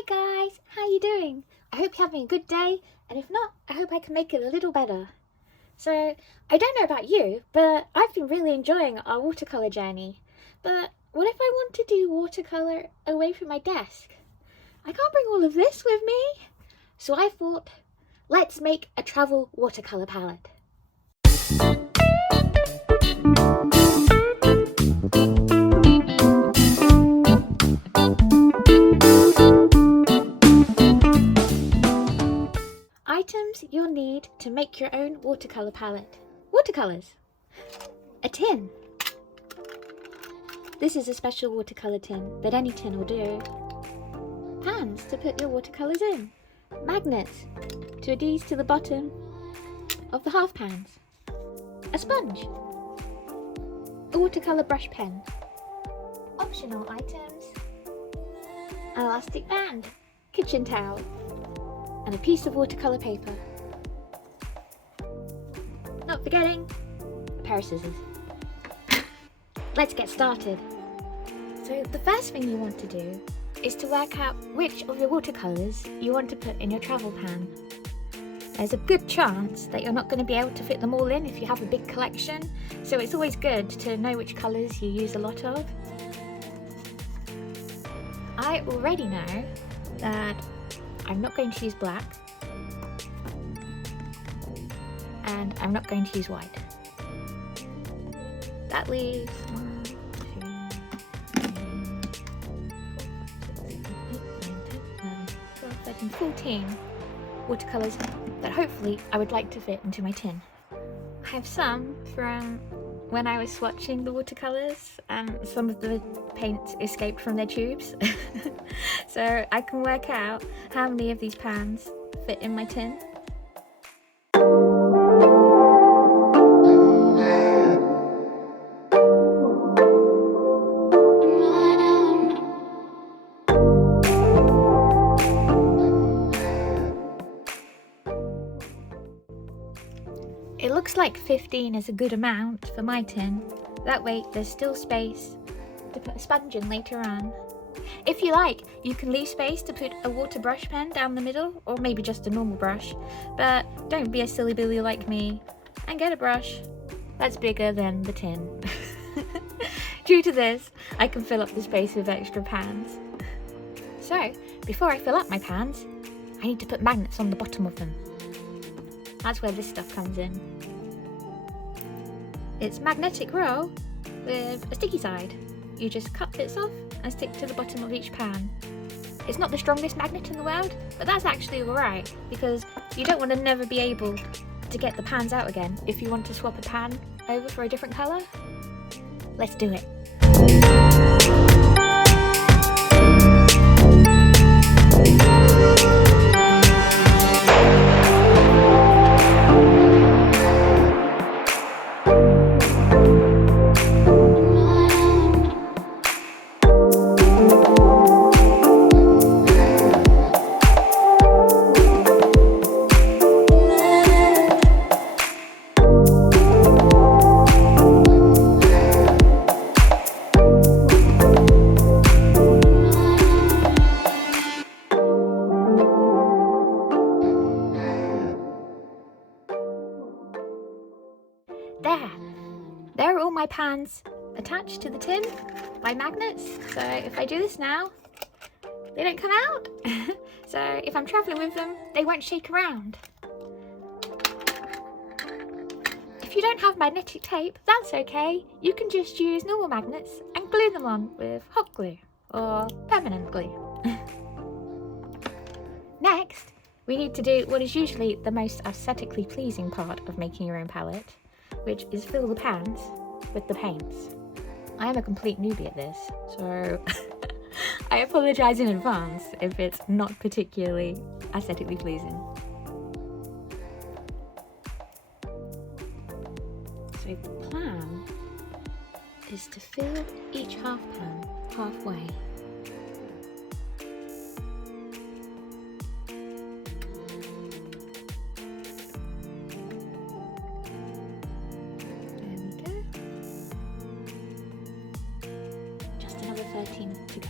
Hi guys, how you doing? I hope you're having a good day, and if not, I hope I can make it a little better. So, I don't know about you, but I've been really enjoying our watercolour journey. But what if I want to do watercolour away from my desk? I can't bring all of this with me. So I thought, let's make a travel watercolour palette. Items you'll need to make your own watercolour palette. Watercolours. A tin. This is a special watercolour tin, but any tin will do. Pans to put your watercolours in. Magnets to adhere to the bottom of the half pans. A sponge. A watercolour brush pen. Optional items. An elastic band. Kitchen towel. And a piece of watercolour paper. Not forgetting a pair of scissors. Let's get started. So the first thing you want to do is to work out which of your watercolours you want to put in your travel pan. There's a good chance that you're not going to be able to fit them all in if you have a big collection, so it's always good to know which colours you use a lot of. I already know that I'm not going to use black, and I'm not going to use white. That leaves 1, 2, 3, 4, 5, 6, 7, 8, 9, 10, 11, 12, 13, 14 watercolours that hopefully I would like to fit into my tin. I have some from when I was swatching the watercolours and some of the paint escaped from their tubes. So I can work out how many of these pans fit in my tin. It looks like 15 is a good amount for my tin. That way there's still space to put a sponge in later on. If you like, you can leave space to put a water brush pen down the middle, or maybe just a normal brush, but don't be a silly billy like me and get a brush that's bigger than the tin. Due to this, I can fill up the space with extra pans. So, before I fill up my pans, I need to put magnets on the bottom of them. That's where this stuff comes in. It's magnetic roll with a sticky side. You just cut bits off and stick to the bottom of each pan. It's not the strongest magnet in the world, but that's actually alright, because you don't want to never be able to get the pans out again if you want to swap a pan over for a different colour. Let's do it. There are all my pans attached to the tin by magnets, so if I do this now, they don't come out. So if I'm travelling with them, they won't shake around. If you don't have magnetic tape, that's okay. You can just use normal magnets and glue them on with hot glue or permanent glue. Next, we need to do what is usually the most aesthetically pleasing part of making your own palette, which is fill the pans with the paints. I am a complete newbie at this, so I apologise in advance if it's not particularly aesthetically pleasing. So the plan is to fill each half pan halfway. Another 13 to go.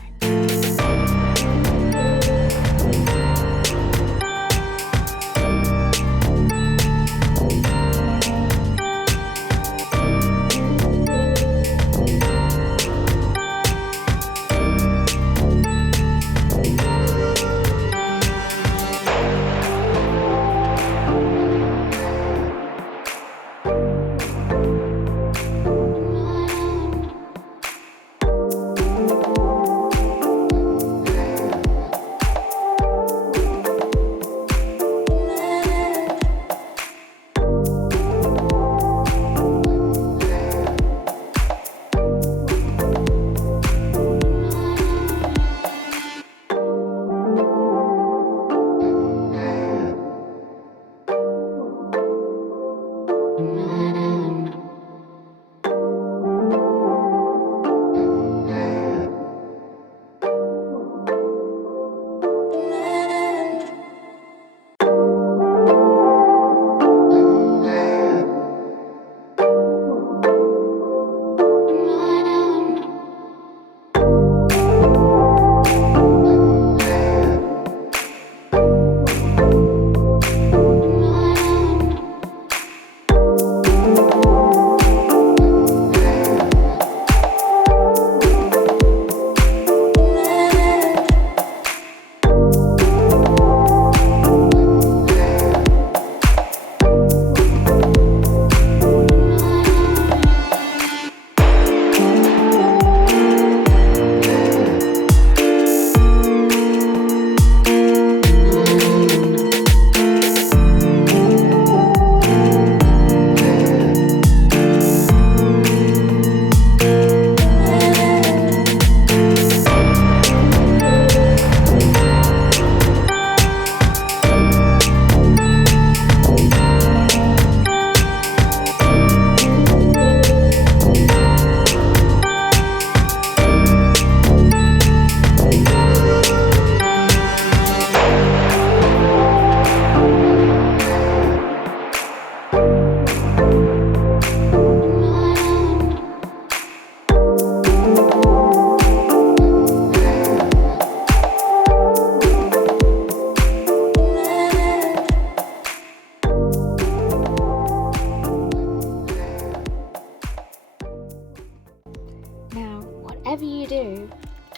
Now, whatever you do,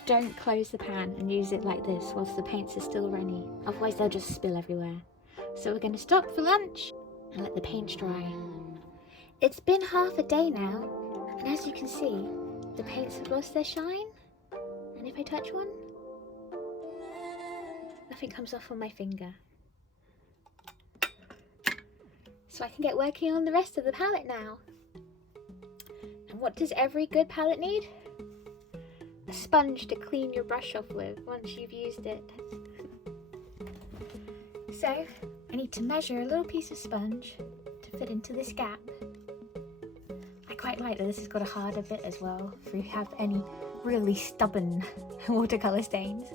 don't close the pan and use it like this whilst the paints are still runny, otherwise they'll just spill everywhere. So we're going to stop for lunch and let the paints dry. It's been half a day now, and as you can see, the paints have lost their shine. And if I touch one, nothing comes off on my finger. So I can get working on the rest of the palette now. And what does every good palette need? A sponge to clean your brush off with once you've used it. So I need to measure a little piece of sponge to fit into this gap. I quite like that this has got a harder bit as well, if you have any really stubborn watercolour stains.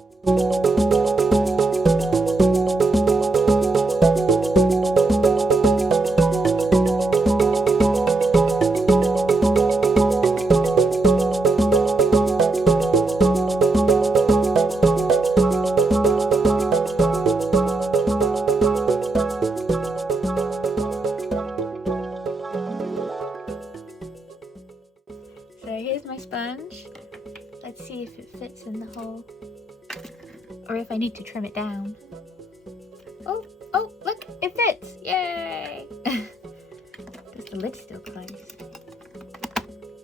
So here's my sponge. Let's see if it fits in the hole, or if I need to trim it down. Oh, look, it fits! Yay! Does the lid still close?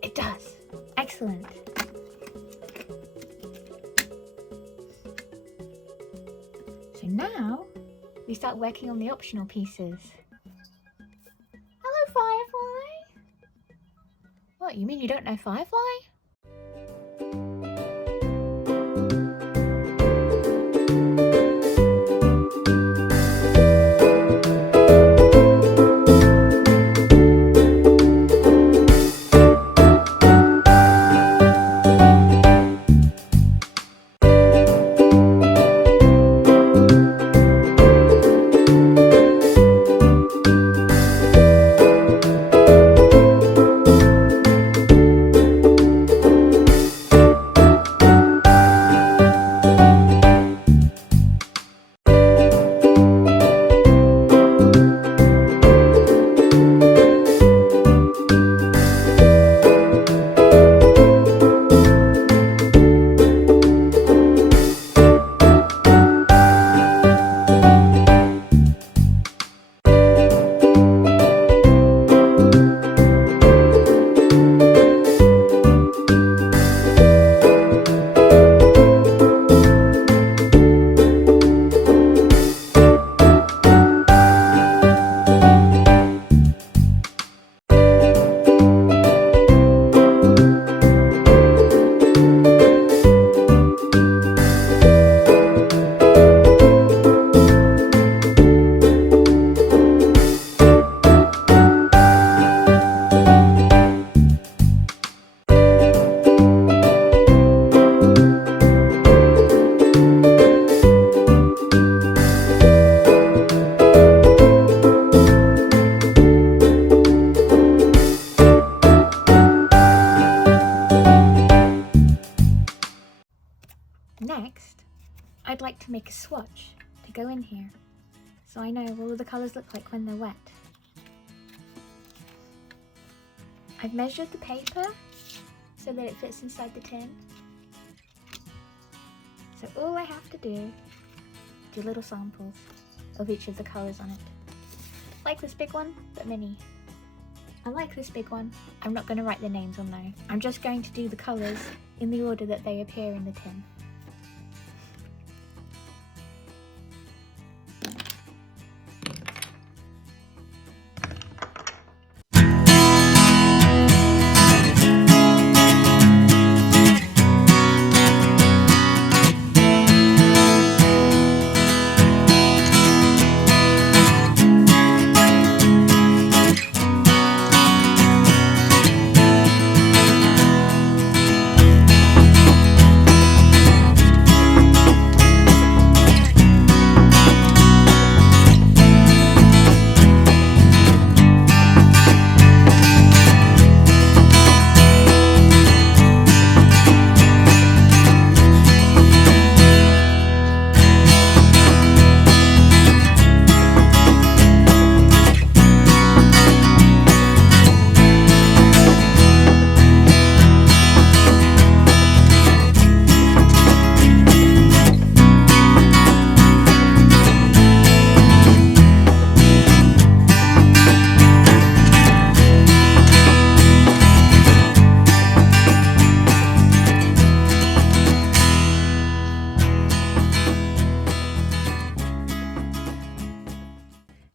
It does! Excellent! So now, we start working on the optional pieces. Hello, Firefly! What, you mean you don't know Firefly? I'd like to make a swatch to go in here, so I know what all the colours look like when they're wet. I've measured the paper so that it fits inside the tin. So all I have to do little samples of each of the colours on it. Like this big one, but mini. I like this big one. I'm not going to write the names on though. I'm just going to do the colours in the order that they appear in the tin.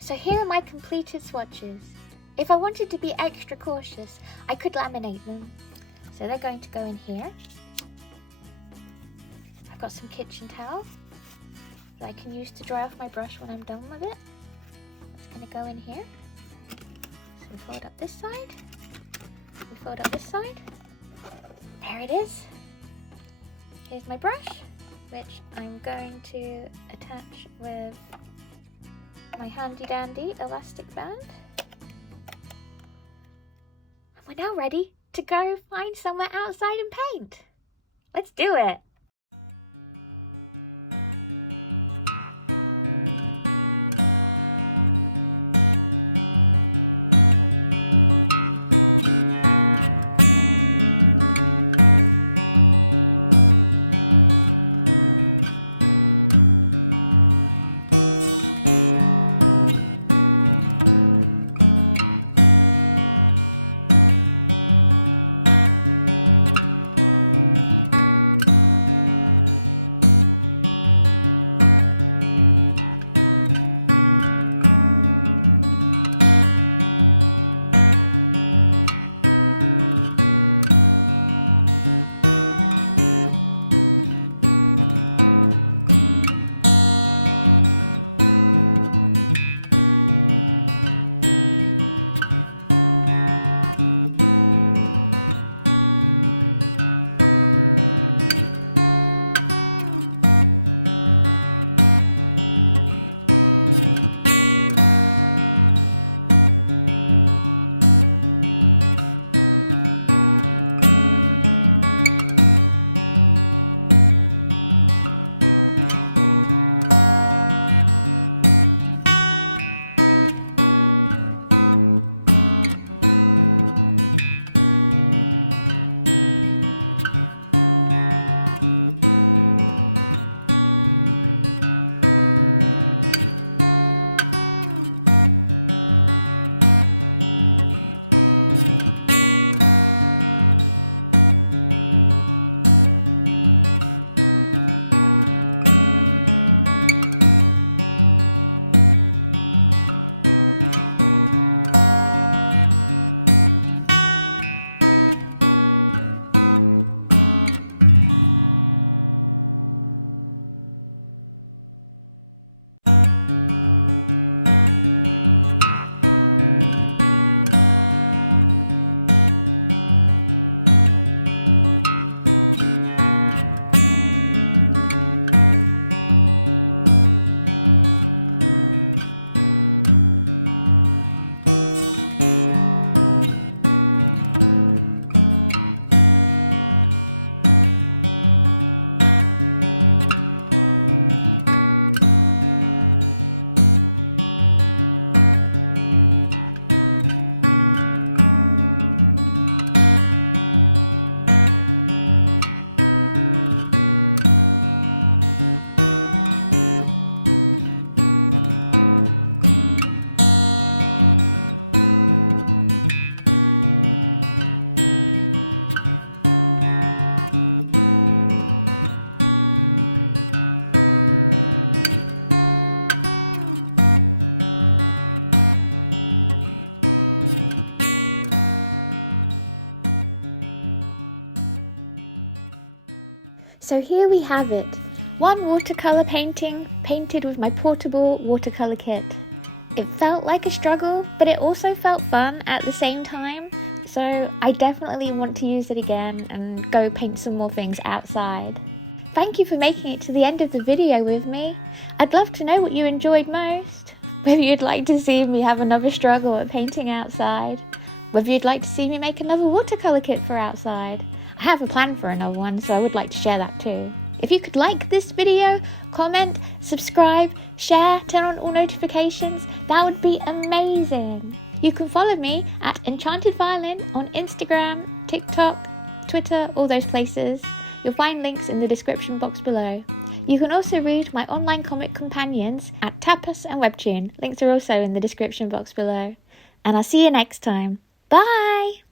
So here are my completed swatches. If I wanted to be extra cautious, I could laminate them. So they're going to go in here. I've got some kitchen towel that I can use to dry off my brush when I'm done with it. That's going to go in here. So we fold up this side. We fold up this side. There it is. Here's my brush, which I'm going to attach with my handy dandy elastic band. And we're now ready to go find somewhere outside and paint. Let's do it. have it. One watercolour painting painted with my portable watercolour kit. It felt like a struggle, but it also felt fun at the same time. So I definitely want to use it again and go paint some more things outside. Thank you for making it to the end of the video with me. I'd love to know what you enjoyed most. Whether you'd like to see me have another struggle at painting outside. Whether you'd like to see me make another watercolour kit for outside. I have a plan for another one, so I would like to share that too. If you could like this video, comment, subscribe, share, turn on all notifications, that would be amazing. You can follow me at Enchanted Violin on Instagram, TikTok, Twitter, all those places. You'll find links in the description box below. You can also read my online comic companions at Tapas and Webtoon. Links are also in the description box below. And I'll see you next time. Bye!